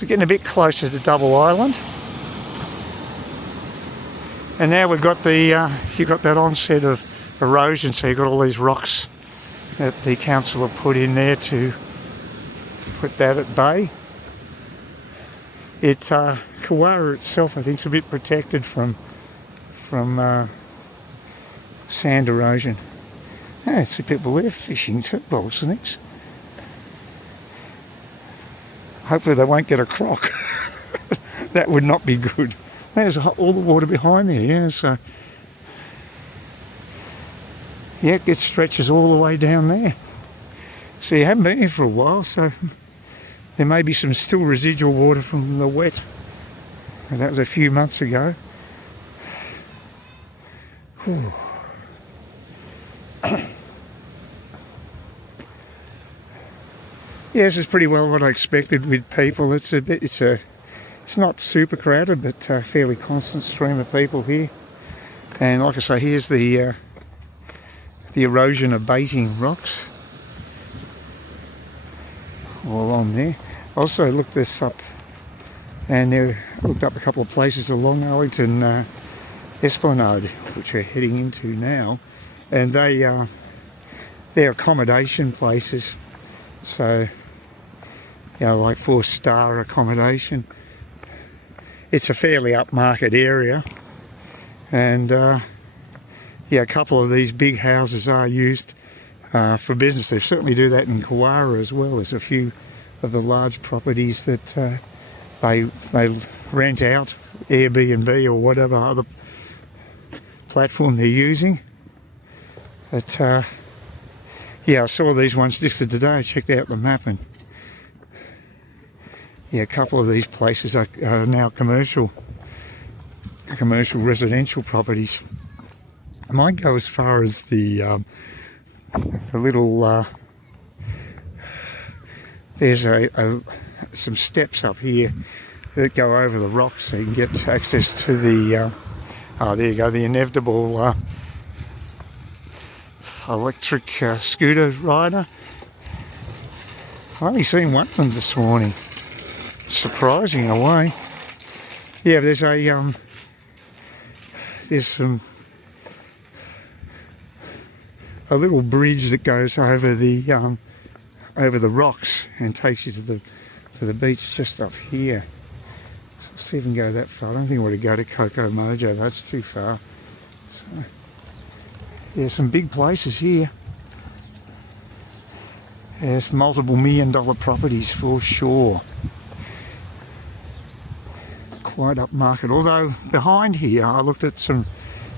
So getting a bit closer to Double Island. And now we've got the, you've got that onset of erosion, so you've got all these rocks that the council have put in there to put that at bay. It's Kawara itself, I think, is a bit protected from sand erosion. I see people there fishing too, by the things. Hopefully they won't get a croc. That would not be good. There's all the water behind there, yeah, so... Yeah, it stretches all the way down there. So you haven't been here for a while, so there may be some still residual water from the wet. That was a few months ago. Whew. Yeah, this is pretty well what I expected with people. It's not super crowded, but a fairly constant stream of people here. And like I say, here's the erosion abating rocks all along there. I also looked this up, and looked up a couple of places along Arlington Esplanade, which we're heading into now, and they're accommodation places. So, you know, like 4-star accommodation. It's a fairly upmarket area, and yeah, a couple of these big houses are used for business. They certainly do that in Kawara as well. There's a few of the large properties that they rent out, Airbnb or whatever other platform they're using. But yeah, I saw these ones listed today. I checked out the map, and yeah, a couple of these places are now commercial residential properties. I might go as far as the little there's some steps up here that go over the rocks, so you can get access to the oh, there you go, the inevitable electric scooter rider. I've only seen one of them this morning, surprising in a way. Yeah, there's a little bridge that goes over the rocks and takes you to the beach just up here. So we'll see if we can go that far. I don't think we want to go to Coco Mojo, that's too far. So, yeah, some big places here. There's multiple $1 million properties for sure. Quite upmarket. Although behind here, I looked at some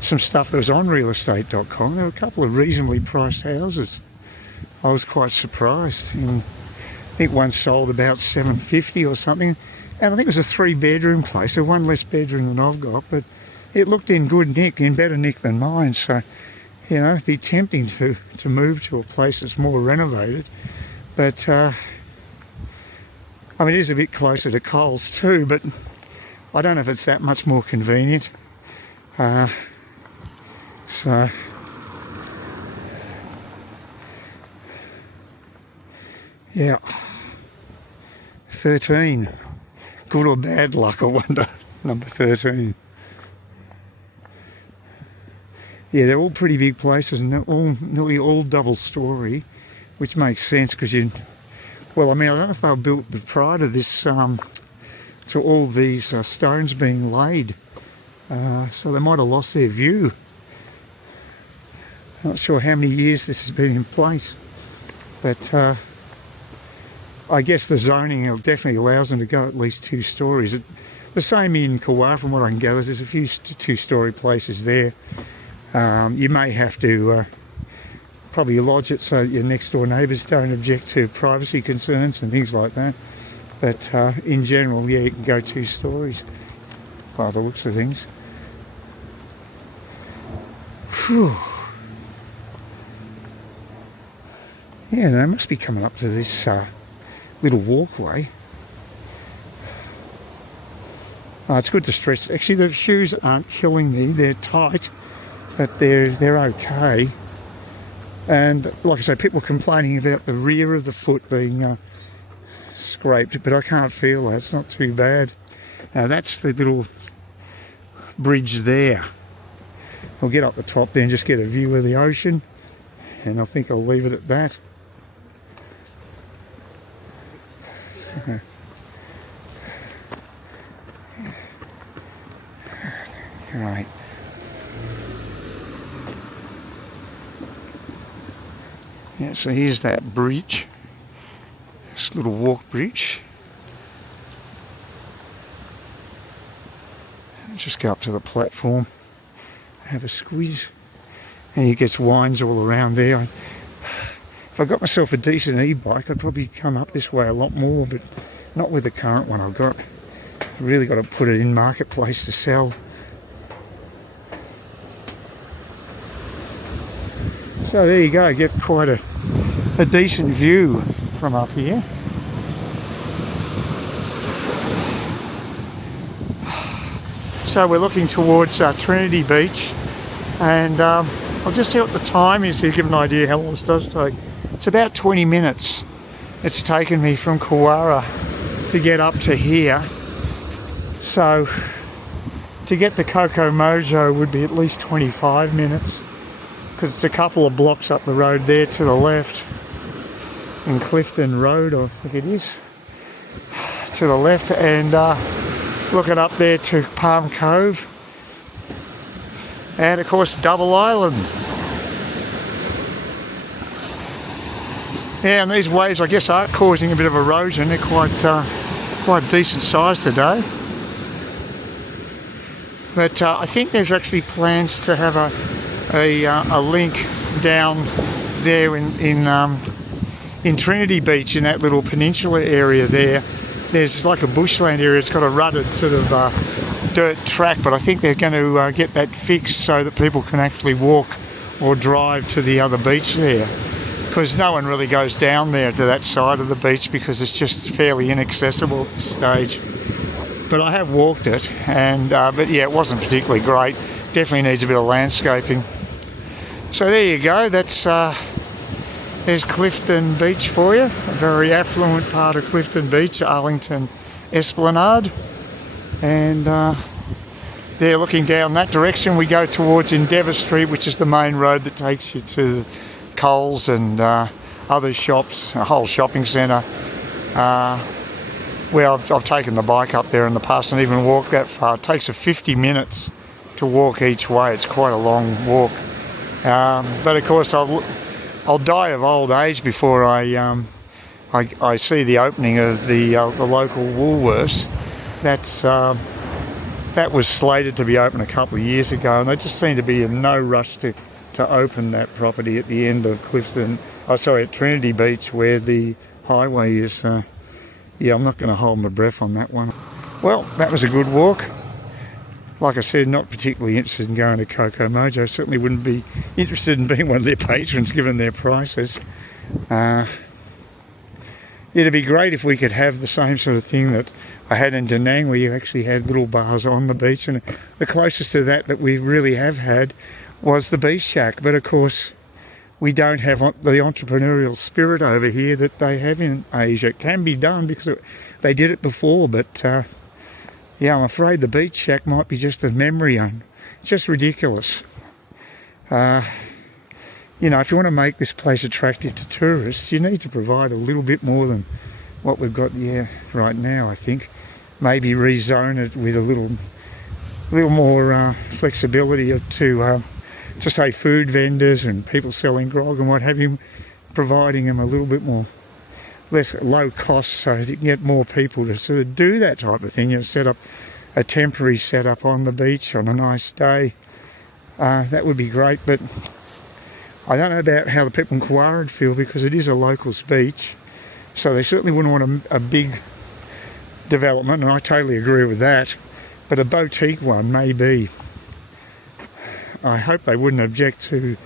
stuff that was on realestate.com. There were a couple of reasonably priced houses. I was quite surprised. And I think one sold about $750 or something. And I think it was a 3-bedroom place, so one less bedroom than I've got, but it looked in good nick, in better nick than mine. So, you know, it'd be tempting to move to a place that's more renovated. But, I mean, it is a bit closer to Coles too, but I don't know if it's that much more convenient. So, yeah, 13. Good or bad luck, I wonder. Number 13. Yeah, they're all pretty big places, and they're nearly all double-storey, which makes sense because well, I mean, I don't know if they were built prior to this, to all these stones being laid, so they might have lost their view. Not sure how many years this has been in place, but I guess the zoning definitely allows them to go at least 2 stories. The same in Kawara, from what I can gather. There's a few 2-story places there. You may have to probably lodge it so that your next door neighbours don't object to privacy concerns and things like that. But in general, yeah, you can go 2 stories by the looks of things. Whew. Yeah, they must be coming up to this little walkway. Oh, it's good to stretch. Actually, the shoes aren't killing me. They're tight, but they're okay. And like I say, people complaining about the rear of the foot being scraped, but I can't feel that. It's not too bad. Now that's the little bridge there. I'll get up the top there and just get a view of the ocean, and I think I'll leave it at that. So, right. Yeah, so here's that bridge, this little walk bridge. Just go up to the platform, have a squeeze, and he gets wines all around there. If I got myself a decent e-bike, I'd probably come up this way a lot more, but not with the current one I've got. I've really got to put it in marketplace to sell. So there you go, get quite a decent view from up here. So we're looking towards Trinity Beach, and I'll just see what the time is here, give an idea how long this does take. It's about 20 minutes it's taken me from Kawara to get up to here. So to get to Coco Mojo would be at least 25 minutes, because it's a couple of blocks up the road there to the left, in Clifton Road, I think it is, to the left, and looking up there to Palm Cove, and of course Double Island. Yeah, and these waves I guess are causing a bit of erosion. They're quite decent size today. But I think there's actually plans to have a link down there in Trinity Beach, in that little peninsula area there. There's like a bushland area. It's got a rutted sort of dirt track, but I think they're going to get that fixed so that people can actually walk or drive to the other beach there, because no one really goes down there to that side of the beach because it's just fairly inaccessible at this stage. But I have walked it, and but yeah, it wasn't particularly great. Definitely needs a bit of landscaping. So there you go. That's there's Clifton Beach for you, a very affluent part of Clifton Beach, Arlington Esplanade. And there, looking down that direction, we go towards Endeavour Street, which is the main road that takes you to Coles and other shops, a whole shopping centre. Where I've taken the bike up there in the past and even walked that far. It takes 50 minutes to walk each way. It's quite a long walk. But of course I'll die of old age before I see the opening of the local Woolworths. That was slated to be open a couple of years ago, and they just seem to be in no rush to open that property at the end of at Trinity Beach, where the highway is. Yeah, I'm not going to hold my breath on that one. Well, that was a good walk. Like I said, not particularly interested in going to Coco Mojo. Certainly wouldn't be interested in being one of their patrons given their prices. It'd be great if we could have the same sort of thing that I had in Da Nang, where you actually had little bars on the beach, and the closest to that we really have had was the Beach Shack. But of course we don't have the entrepreneurial spirit over here that they have in Asia. It can be done because they did it before, but yeah, I'm afraid the Beach Shack might be just a memory, and just ridiculous. You know, if you want to make this place attractive to tourists, you need to provide a little bit more than what we've got here right now, I think. Maybe rezone it with a little more flexibility to say food vendors and people selling grog and what have you, providing them a little bit more less low cost so that you can get more people to sort of do that type of thing. You know, set up a temporary setup on the beach on a nice day. That would be great, but I don't know about how the people in Kawara would feel, because it is a locals beach, so they certainly wouldn't want a big development, and I totally agree with that, but a boutique one maybe. I hope they wouldn't object to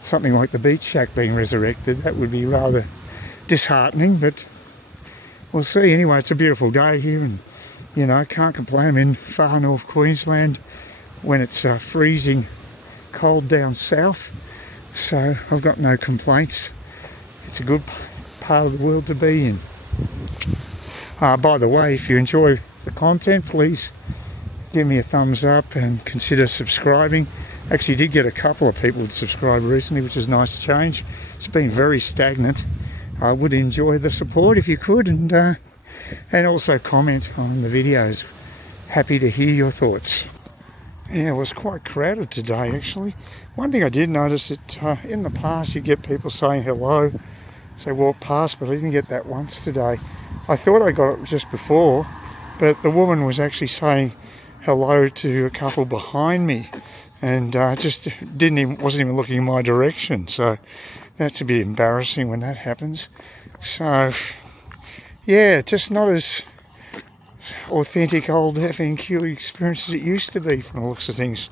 something like the Beach Shack being resurrected. That would be rather disheartening, but we'll see. Anyway, it's a beautiful day here, and you know, I can't complain. I'm in far north Queensland when it's freezing cold down south, so I've got no complaints. It's a good part of the world to be in. By the way, if you enjoy the content, please give me a thumbs up and consider subscribing. Actually did get a couple of people to subscribe recently, which is a nice change. It's been very stagnant. I would enjoy the support if you could, and also comment on the videos. Happy to hear your thoughts. Yeah, it was quite crowded today actually. One thing I did notice that in the past you get people saying hello as they walk past, but I didn't get that once today. I thought I got it just before, but the woman was actually saying hello to a couple behind me, and just wasn't even looking in my direction. So that's a bit embarrassing when that happens. So yeah, just not as authentic old F&Q experience as it used to be from the looks of things.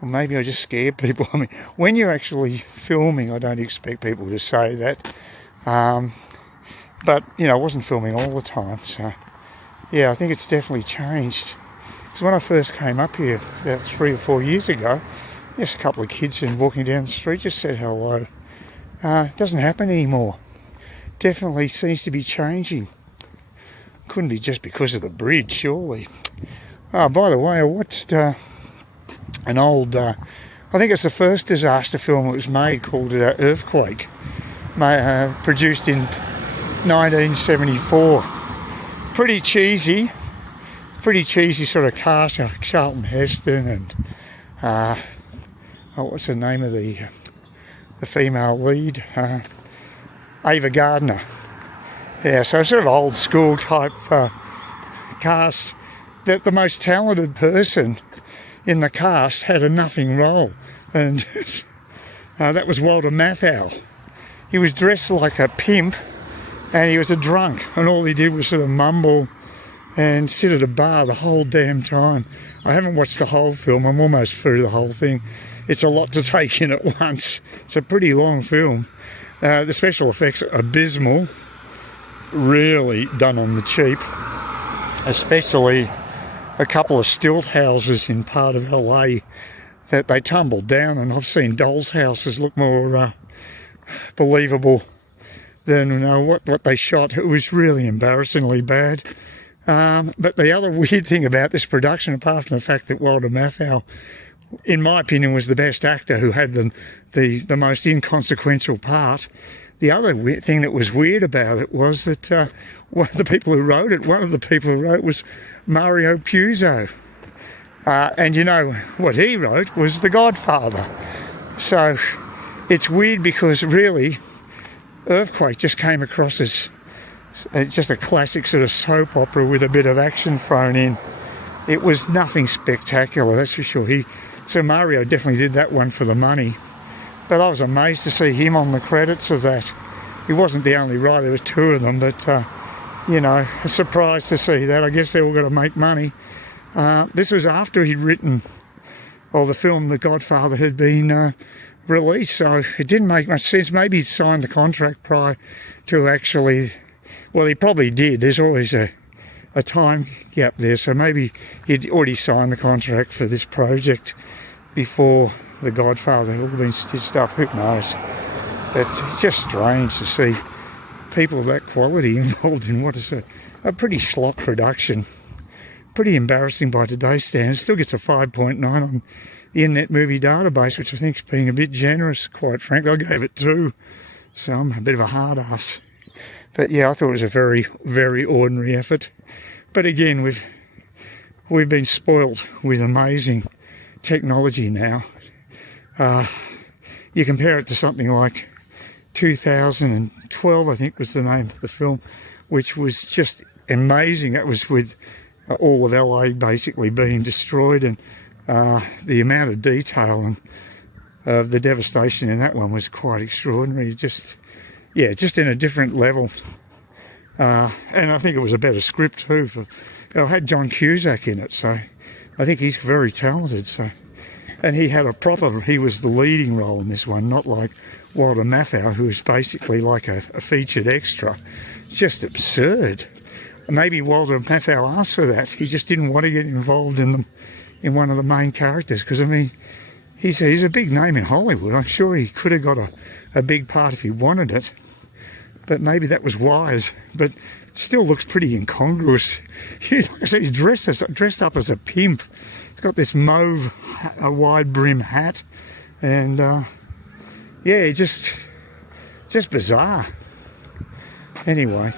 Or maybe I just scared people. I mean, when you're actually filming, I don't expect people to say that. But, you know, I wasn't filming all the time. So, yeah, I think it's definitely changed. Because when I first came up here about 3 or 4 years ago, just a couple of kids and walking down the street just said hello. It doesn't happen anymore. Definitely seems to be changing. Couldn't be just because of the bridge, surely. Oh, by the way, I watched an old, I think it's the first disaster film that was made, called Earthquake, produced in 1974. Pretty cheesy sort of cast. Charlton Heston and what's the name of the female lead? Ava Gardner. Yeah, so sort of old school type cast. That the most talented person in the cast had a nothing role, and that was Walter Matthau. He was dressed like a pimp, and he was a drunk, and all he did was sort of mumble and sit at a bar the whole damn time. I haven't watched the whole film. I'm almost through the whole thing. It's a lot to take in at once. It's a pretty long film. The special effects are abysmal. Really done on the cheap, especially a couple of stilt houses in part of LA that they tumbled down, and I've seen dolls' houses look more believable than what they shot. It was really embarrassingly bad. But the other weird thing about this production, apart from the fact that Walter Matthau, in my opinion, was the best actor who had the most inconsequential part, the other thing that was weird about it was that one of the people who wrote it was Mario Puzo. And you know what he wrote was The Godfather. So it's weird because really Earthquake just came across as just a classic sort of soap opera with a bit of action thrown in. It was nothing spectacular, that's for sure. So Mario definitely did that one for the money. But I was amazed to see him on the credits of that. He wasn't the only writer, there was 2 of them, but, you know, a surprise to see that. I guess they all got to make money. This was after he'd written, the film The Godfather had been released, so it didn't make much sense. Maybe he signed the contract prior to actually, well, he probably did. There's always a time gap there, so maybe he'd already signed the contract for this project before The Godfather had all been stitched up. Who knows? But it's just strange to see people of that quality involved in what is a pretty schlock production. Pretty embarrassing by today's standards. Still gets a 5.9 on the Internet Movie Database, which I think is being a bit generous, quite frankly. I gave it 2, so I'm a bit of a hard ass. But yeah, I thought it was a very, very ordinary effort. But again, we've been spoilt with amazing technology now. You compare it to something like 2012, I think was the name of the film, which was just amazing. That was with all of LA basically being destroyed, and the amount of detail and the devastation in that one was quite extraordinary. Just in a different level. And I think it was a better script too. It had John Cusack in it, so I think he's very talented. So, and he was the leading role in this one, not like Walter Matthau, who was basically like a featured extra. Just absurd. Maybe Walter Matthau asked for that. He just didn't want to get involved in one of the main characters, because I mean, he's a big name in Hollywood. I'm sure he could have got a big part if he wanted it. But maybe that was wise. But still looks pretty incongruous. He's dressed up as a pimp. He's got this mauve, a wide brim hat, and yeah, just bizarre. Anyway,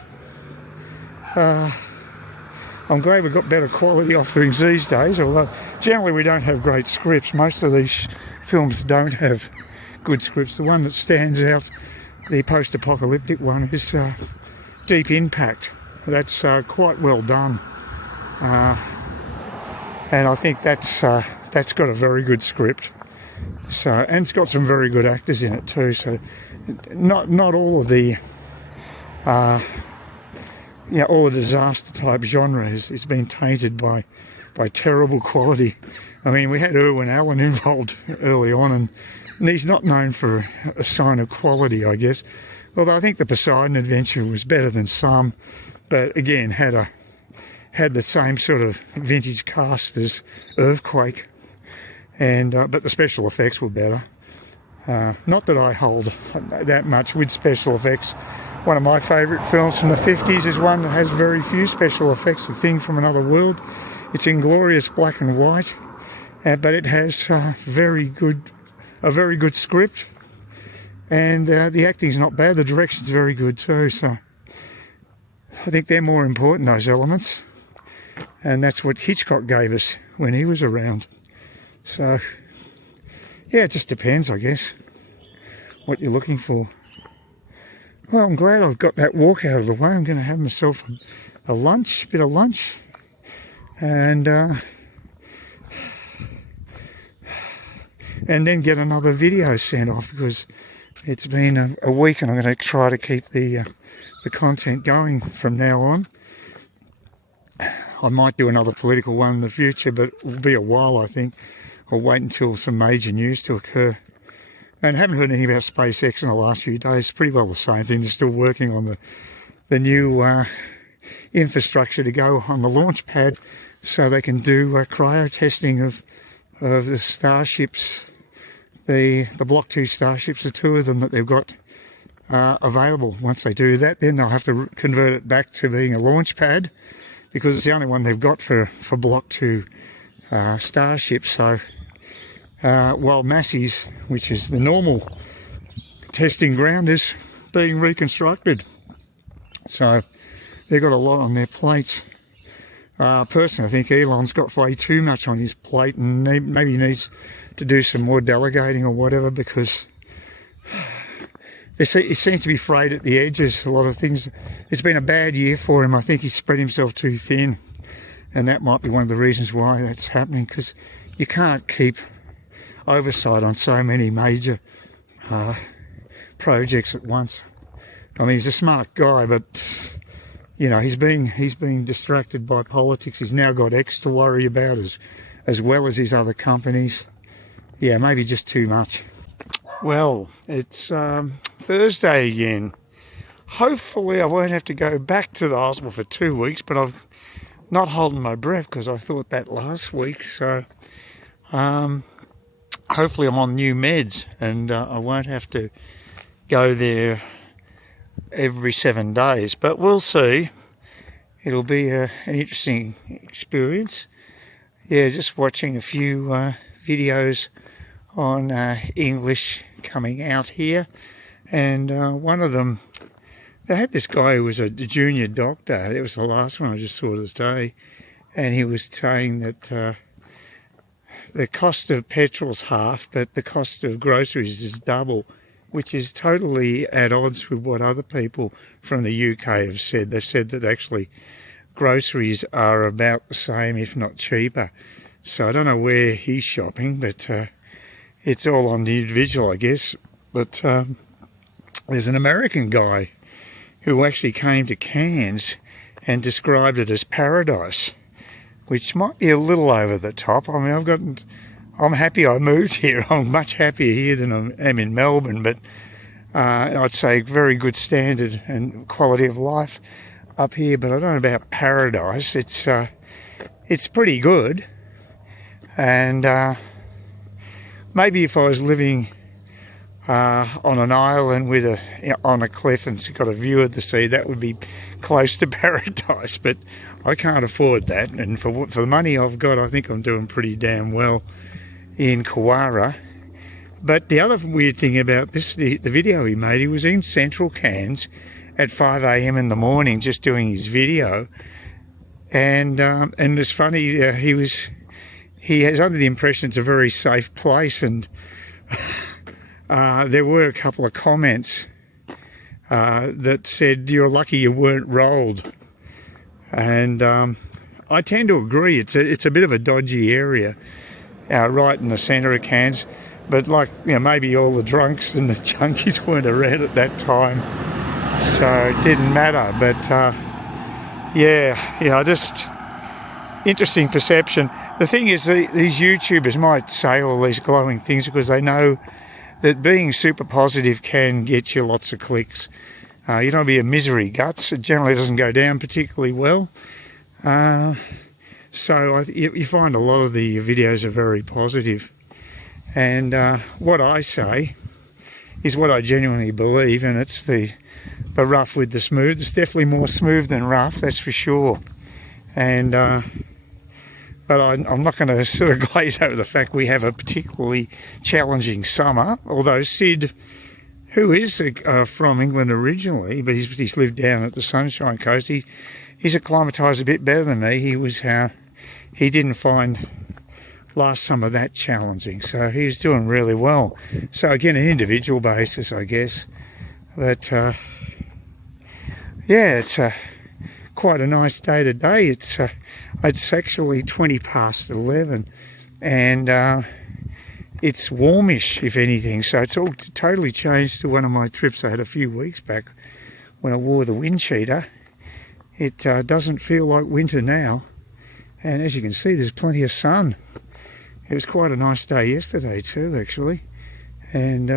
I'm glad we've got better quality offerings these days, although generally we don't have great scripts. Most of these films don't have good scripts. The one that stands out, the post-apocalyptic one, is Deep Impact. That's quite well done, and I think that's got a very good script. So, and it's got some very good actors in it too. So, not all of the all the disaster type genre is been tainted by terrible quality. I mean, we had Irwin Allen involved early on, and he's not known for a sign of quality, I guess. Although I think the Poseidon Adventure was better than some, but again had the same sort of vintage cast as Earthquake, and but the special effects were better. Not that I hold that much with special effects. One of my favourite films from the 50s is one that has very few special effects, The Thing from Another World. It's in glorious black and white, but it has a very good script, and the acting's not bad. The direction's very good too, so I think they're more important, those elements, and that's what Hitchcock gave us when he was around. So yeah, it just depends, I guess, what you're looking for. Well, I'm glad I've got that walk out of the way. I'm going to have myself a bit of lunch, and then get another video sent off, because it's been a week, and I'm going to try to keep the content going from now on. I might do another political one in the future, but it will be a while, I think. I'll wait until some major news to occur. And haven't heard anything about SpaceX in the last few days. Pretty well the same thing. They're still working on the new infrastructure to go on the launch pad, so they can do cryo testing of the starships, the Block 2 starships, the two of them that they've got available. Once they do that, then they'll have to convert it back to being a launch pad, because it's the only one they've got for Block 2 starships. So while Massey's, which is the normal testing ground, is being reconstructed. So they've got a lot on their plate. Personally, I think Elon's got way too much on his plate, and maybe he needs to do some more delegating or whatever, because it seems to be frayed at the edges, a lot of things. It's been a bad year for him. I think he's spread himself too thin, and that might be one of the reasons why that's happening, because you can't keep oversight on so many major projects at once. I mean, he's a smart guy, but you know, he's being distracted by politics. He's now got X to worry about as well as his other companies. Yeah, maybe just too much. Well, it's Thursday again. Hopefully I won't have to go back to the hospital for 2 weeks, but I've not holding my breath, because I thought that last week. So hopefully I'm on new meds, and I won't have to go there every 7 days, but we'll see. It'll be an interesting experience. Yeah, just watching a few videos on English coming out here, and one of them, they had this guy who was a junior doctor. It was the last one I just saw this day, and he was saying that the cost of petrol's half, but the cost of groceries is double, which is totally at odds with what other people from the UK have said. They've said that actually groceries are about the same, if not cheaper. So I don't know where he's shopping, but it's all on the individual, I guess. But there's an American guy who actually came to Cairns and described it as paradise, which might be a little over the top. I mean, I'm happy I moved here. I'm much happier here than I am in Melbourne, but I'd say very good standard and quality of life up here. But I don't know about paradise. It's pretty good, and maybe if I was living on an island with on a cliff and it's got a view of the sea, that would be close to paradise. But I can't afford that, and for the money I've got, I think I'm doing pretty damn well in Kawara. But the other weird thing about this, the video he made, he was in central Cairns at 5 a.m. in the morning just doing his video, and it's funny, he has under the impression it's a very safe place, and there were a couple of comments that said you're lucky you weren't rolled, and I tend to agree. It's a bit of a dodgy area, right in the centre of Cairns. But like, maybe all the drunks and the junkies weren't around at that time, so it didn't matter. But just interesting perception. The thing is, these YouTubers might say all these glowing things because they know that being super positive can get you lots of clicks. You don't be a misery guts. It generally doesn't go down particularly well. So you find a lot of the videos are very positive. And what I say is what I genuinely believe, and it's the rough with the smooth. It's definitely more smooth than rough, that's for sure. And but I'm not going to sort of glaze over the fact we have a particularly challenging summer. Although Sid, who is from England originally, but he's lived down at the Sunshine Coast, he's acclimatised a bit better than me. He didn't find last summer that challenging, so he's doing really well. So again, an individual basis, I guess. But it's quite a nice day today. It's actually 20 past 11, and it's warmish, if anything. So it's all totally changed to one of my trips I had a few weeks back when I wore the wind cheater. It doesn't feel like winter now, and as you can see, there's plenty of sun. It was quite a nice day yesterday too, actually, and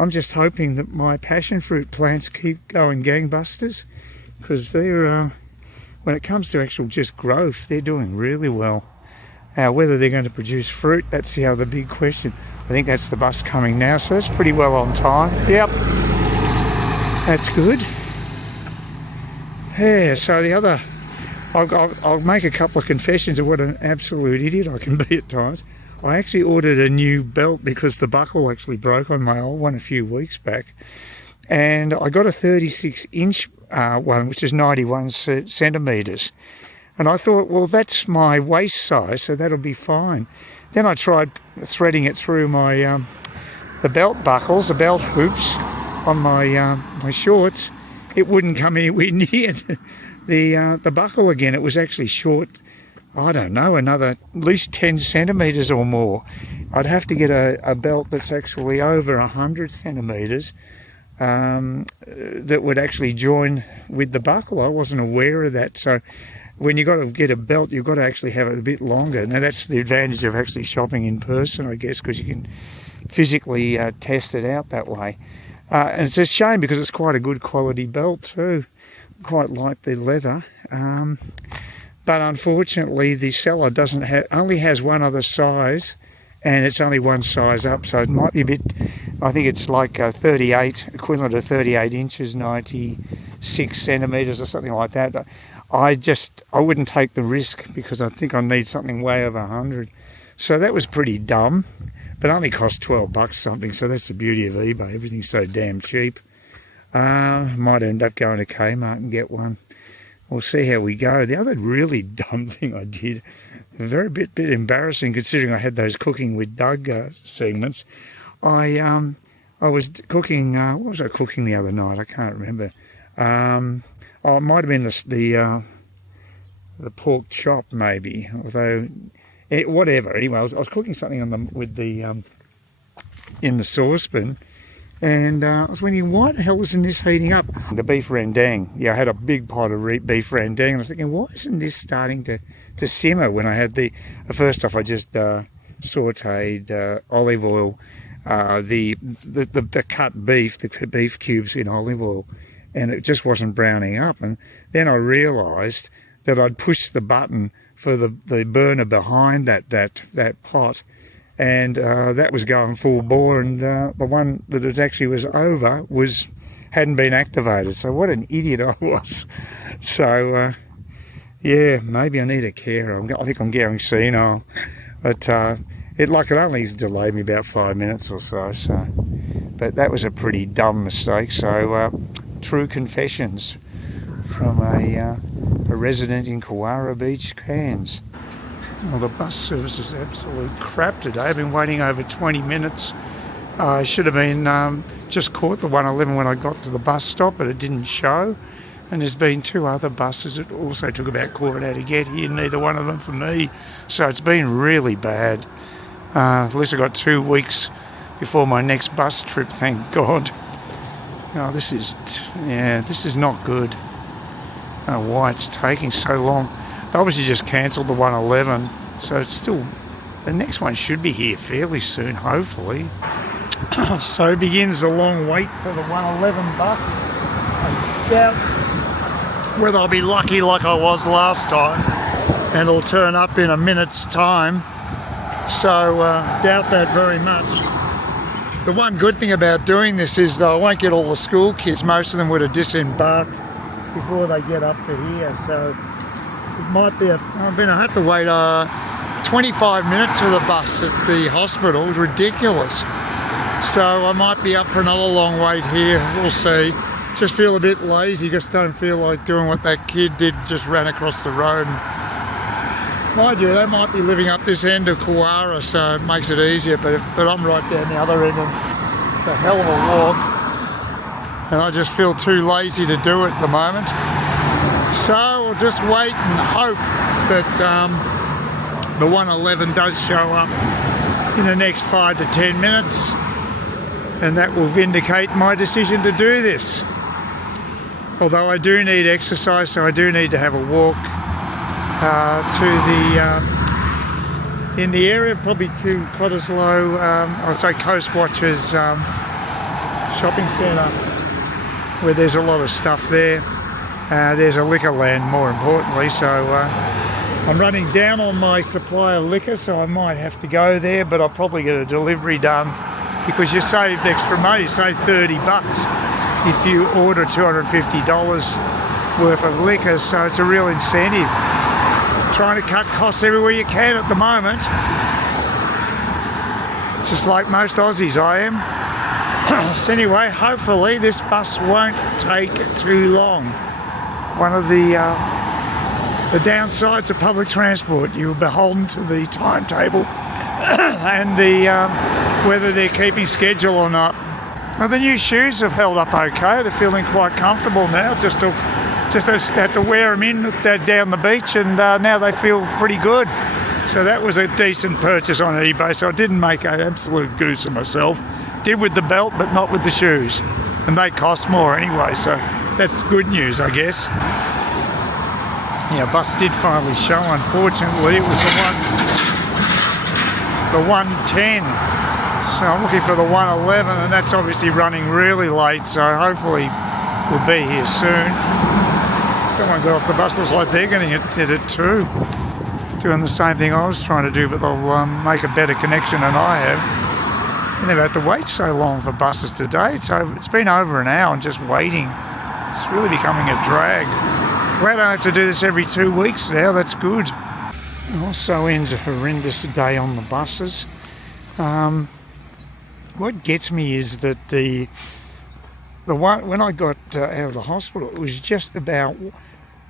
I'm just hoping that my passion fruit plants keep going gangbusters, because they're, when it comes to actual just growth, they're doing really well. Now, whether they're going to produce fruit, that's the other big question. I think that's the bus coming now, so that's pretty well on time. Yep, that's good. Yeah, so the other... I'll make a couple of confessions of what an absolute idiot I can be at times. I actually ordered a new belt because the buckle actually broke on my old one a few weeks back. And I got a 36-inch one, which is 91 centimetres. And I thought, well, that's my waist size, so that'll be fine. Then I tried threading it through my the belt buckles, the belt hoops on my shorts. It wouldn't come anywhere near the buckle again. It was actually short, I don't know, another at least 10 centimetres or more. I'd have to get a belt that's actually over 100 centimetres that would actually join with the buckle. I wasn't aware of that. So when you've got to get a belt, you've got to actually have it a bit longer. Now that's the advantage of actually shopping in person, I guess, because you can physically test it out that way. And it's a shame because it's quite a good quality belt too. Quite like the leather, but unfortunately the seller only has one other size, and it's only one size up, so it might be a bit, I think it's like 38, equivalent to 38 inches, 96 centimetres or something like that. I wouldn't take the risk because I think I need something way over 100. So that was pretty dumb, but only cost $12 something, so that's the beauty of eBay. Everything's so damn cheap. Might end up going to Kmart and get one. We'll see how we go. The other really dumb thing I did, a very bit embarrassing considering I had those cooking with Doug segments. I was cooking, what was I cooking the other night? I can't remember. It might have been the pork chop maybe, although, whatever. Anyway, I was cooking something in the saucepan. And I was wondering, why the hell isn't this heating up? The beef rendang. Yeah, I had a big pot of beef rendang, and I was thinking, why isn't this starting to simmer? When I had first off, I just sautéed olive oil, the cut beef, the beef cubes in olive oil, and it just wasn't browning up. And then I realised that I'd pushed the button for the burner behind that pot, and that was going full bore, and the one that it actually was over hadn't been activated. So what an idiot I was. So yeah, maybe I need a carer. I think I'm going senile, but it only delayed me about 5 minutes or so. But that was a pretty dumb mistake. So true confessions from a resident in Kinetic Beach, Cairns. Well, the bus service is absolute crap today. I've been waiting over 20 minutes. I should have been just caught the 111 when I got to the bus stop, but it didn't show. And there's been 2 other buses that also took about quarter hour to get here, neither one of them for me. So it's been really bad. At least I've got 2 weeks before my next bus trip, thank God. Oh, this is not good. I don't know why it's taking so long. They obviously just cancelled the 111, so it's still, the next one should be here fairly soon, hopefully. So begins the long wait for the 111 bus. I doubt whether I'll be lucky like I was last time and it'll turn up in a minute's time. So doubt that very much. The one good thing about doing this is that I won't get all the school kids. Most of them would have disembarked before they get up to here. So it might be I'm going to have to wait 25 minutes for the bus at the hospital. It's ridiculous. So I might be up for another long wait here. We'll see. Just feel a bit lazy. Just don't feel like doing what that kid did. Just ran across the road. Mind you, they might be living up this end of Kinetic, so it makes it easier. But I'm right down the other end, and it's a hell of a walk. And I just feel too lazy to do it at the moment. So we'll just wait and hope that the 111 does show up in the next 5 to 10 minutes, and that will vindicate my decision to do this. Although I do need exercise, so I do need to have a walk in the area, probably to Cottesloe, Coast Watchers shopping centre, where there's a lot of stuff there. There's a liquor land, more importantly, so I'm running down on my supply of liquor, so I might have to go there, but I'll probably get a delivery done, because you save extra money. You save $30 if you order $250 worth of liquor, so it's a real incentive. Trying to cut costs everywhere you can at the moment, just like most Aussies I am. So anyway, hopefully this bus won't take too long. One of the downsides of public transport, you're beholden to the timetable and whether they're keeping schedule or not. Well, the new shoes have held up okay. They're feeling quite comfortable now. Just had to wear them in down the beach, and now they feel pretty good. So that was a decent purchase on eBay. So I didn't make an absolute goose of myself. Did with the belt, but not with the shoes. And they cost more anyway, so that's good news, I guess. Yeah, bus did finally show. Unfortunately, it was the 110. So I'm looking for the 111, and that's obviously running really late. So hopefully we'll be here soon. Someone got off the bus. Looks like they're going to get it too. Doing the same thing I was trying to do, but they'll make a better connection than I have. And they've had to wait so long for buses today. So it's been over an hour and just waiting. It's really becoming a drag. Glad I have to do this every 2 weeks now. That's good. It also ends a horrendous day on the buses. What gets me is that the one when I got out of the hospital, it was just about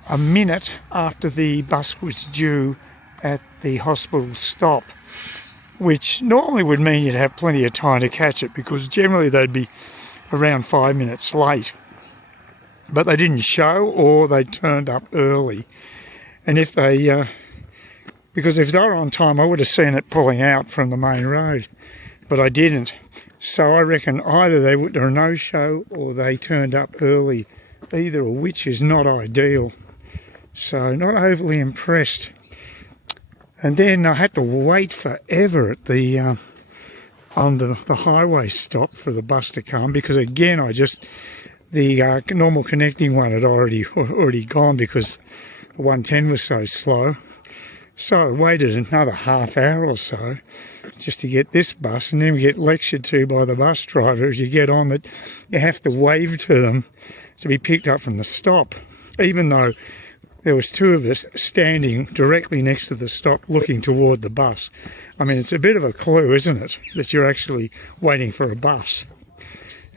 a minute after the bus was due at the hospital stop, which normally would mean you'd have plenty of time to catch it, because generally they'd be around 5 minutes late. But they didn't show, or they turned up early. And if they, because if they were on time, I would have seen it pulling out from the main road, but I didn't. So I reckon either they were a no-show or they turned up early, either of which is not ideal. So not overly impressed. And then I had to wait forever at the on the highway stop for the bus to come, because again the normal connecting one had already gone because the 110 was so slow. So I waited another half hour or so just to get this bus, and then we get lectured to by the bus driver as you get on that you have to wave to them to be picked up from the stop, even though there was two of us standing directly next to the stop looking toward the bus. I mean, it's a bit of a clue, isn't it, that you're actually waiting for a bus.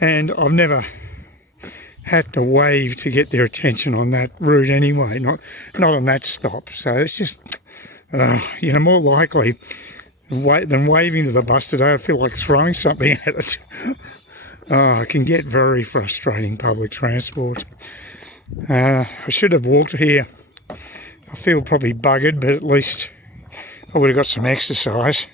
And I've never had to wave to get their attention on that route anyway, not on that stop. So it's just, more likely than waving to the bus today, I feel like throwing something at it. It can get very frustrating, public transport. I should have walked here. I feel probably buggered, but at least I would have got some exercise.